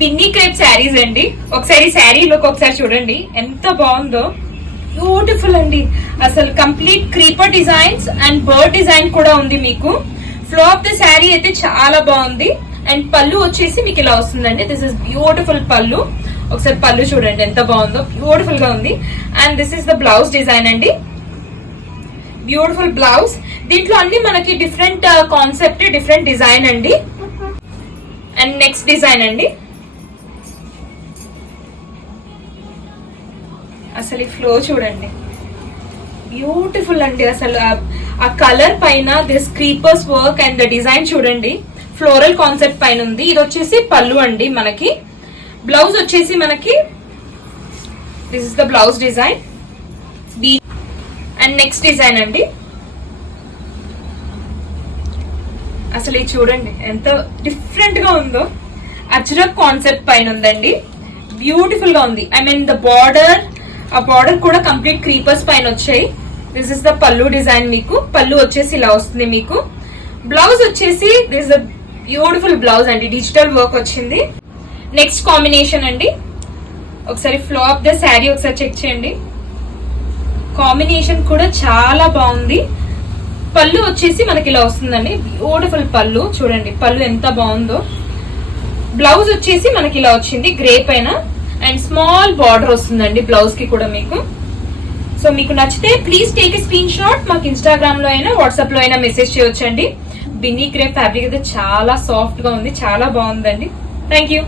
Binny crepe saris అండి. ఒకసారి sari look ఒకసారి చూడండి ఎంత బాగుందో, బ్యూటిఫుల్ అండి. అసలు complete creeper designs and bird design కూడా ఉంది మీకు. ఫ్లో ఆఫ్ ద శారీ అయితే చాలా బాగుంది. అండ్ పళ్ళు వచ్చేసి మీకు ఇలా వస్తుందండి. దిస్ ఇస్ బ్యూటిఫుల్ పళ్ళు. ఒకసారి పళ్ళు చూడండి ఎంత బాగుందో, బ్యూటిఫుల్ గా ఉంది. And this is the blouse design అండి, బ్యూటిఫుల్ బ్లౌజ్. దీంట్లో అన్ని మనకి డిఫరెంట్ కాన్సెప్ట్, డిఫరెంట్ డిజైన్ అండి. అండ్ నెక్స్ట్ డిజైన్ అండి, అసలు ఈ ఫ్లో చూడండి బ్యూటిఫుల్ అండి. అసలు ఆ కలర్ పైన this creepers work and the design చూడండి, ఫ్లోరల్ కాన్సెప్ట్ పైన ఉంది. ఇది వచ్చేసి పళ్ళు అండి మనకి. బ్లౌజ్ వచ్చేసి మనకి this is the blouse design. And next design అండి, అసలు ఇది చూడండి ఎంత డిఫరెంట్ గా ఉందో. అజ్రక్ కాన్సెప్ట్ పైన ఉందండి, బ్యూటిఫుల్ గా ఉంది. ఐ మీన్ ద బార్డర్, ఆ బార్డర్ కూడా కంప్లీట్ క్రీపర్స్ పైన వచ్చాయి. దిస్ ఇస్ ద పళ్ళు డిజైన్. మీకు పళ్ళు వచ్చేసి ఇలా వస్తుంది మీకు. బ్లౌజ్ వచ్చేసి దిస్ ద బ్యూటిఫుల్ బ్లౌజ్ అండి, డిజిటల్ వర్క్ వచ్చింది. నెక్స్ట్ కాంబినేషన్ అండి, ఒకసారి ఫ్లో ఆఫ్ ద శారీ ఒకసారి చెక్ చేయండి. కాంబినేషన్ కూడా చాలా బాగుంది. పళ్ళు వచ్చేసి మనకి ఇలా వస్తుందండి, బ్యూటిఫుల్ పళ్ళు చూడండి, పళ్ళు ఎంత బాగుందో. బ్లౌజ్ వచ్చేసి మనకి ఇలా వచ్చింది గ్రే పైన అండ్ స్మాల్ బార్డర్ వస్తుందండి బ్లౌజ్ కి కూడా మీకు. సో మీకు నచ్చితే please take a screen shot. మాకు ఇన్స్టాగ్రామ్ లో అయినా వాట్సాప్ లో అయినా మెసేజ్ చేయొచ్చండి. బిన్నీ క్రేప్ ఫ్యాబ్రిక్ అయితే చాలా సాఫ్ట్ గా ఉంది, చాలా బాగుందండి. Thank you.